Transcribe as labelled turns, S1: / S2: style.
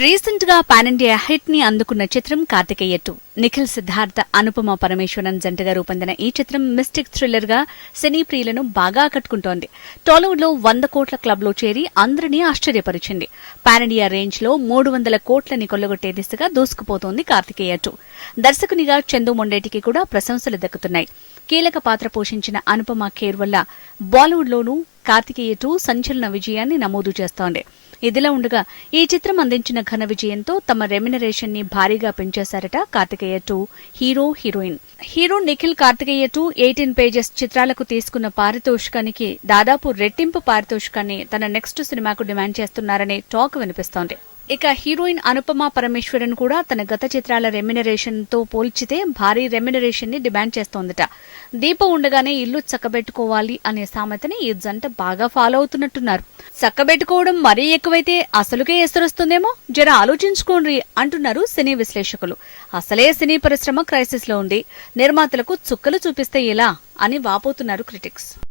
S1: రీసెంట్గా pan India హిట్ని అందుకున్న చిత్రం కార్తికేయ టూ. నిఖిల్ సిద్ధార్థ అనుపమ పరమేశ్వరన్ జంటగా రూపొందిన ఈ చిత్రం మిస్టిక్ థ్రిల్లర్గా సినీ ప్రియులను బాగా ఆకట్టుకుంటోంది. టాలీవుడ్లో వంద కోట్ల క్లబ్లో చేరి అందరినీ ఆశ్చర్యపరిచింది. పాన్ ఇండియా రేంజ్లో మూడు వందల కోట్లని కొల్లగొట్టే దిశగా దూసుకుపోతోంది కార్తికేయ టూ. దర్శకునిగా చందు మొండేటికి కూడా ప్రశంసలు దక్కుతున్నాయి. కీలక పాత్ర పోషించిన అనుపమ ఖేర్ వల్ల బాలీవుడ్ లోనూ కార్తికేయ టూ సంచలన విజయాన్ని నమోదు చేస్తోంది. ఇదిలా ఉండగా ఈ చిత్రం అందించిన ఘన విజయంతో తమ రెమ్యునరేషన్ని భారీగా పెంచేశారట Karthikeya two hero heroine. Hero Nikhil Karthikeya two eighteen pages చిత్రాలకు తీసుకున్న పారితోషికానికి దాదాపు రెట్టింపు పారితోషికాన్ని తన నెక్స్ట్ సినిమాకు డిమాండ్ చేస్తున్నారనే టాక్ వినిపిస్తోంది. ఇక హీరోయిన్ అనుపమ పరమేశ్వరన్ కూడా తన గత చిత్రాల రెమ్యునరేషన్తో పోల్చితే భారీ రెమ్యునరేషన్ని డిమాండ్ చేస్తోందట. దీప ఉండగానే ఇల్లు చక్కబెట్టుకోవాలి అనే సామెతని ఈ జంట బాగా ఫాలో అవుతున్నట్టున్నారు. చక్కబెట్టుకోవడం మరీ ఎక్కువైతే అసలుకే ఎసరొస్తుందేమో? జర ఆలోచించుకోండి అంటున్నారు సినీ విశ్లేషకులు. అసలే సినీ పరిశ్రమ క్రైసిస్లో ఉంది. నిర్మాతలకు చుక్కలు చూపిస్తే ఎలా? అని వాపోతున్నారు క్రిటిక్స్.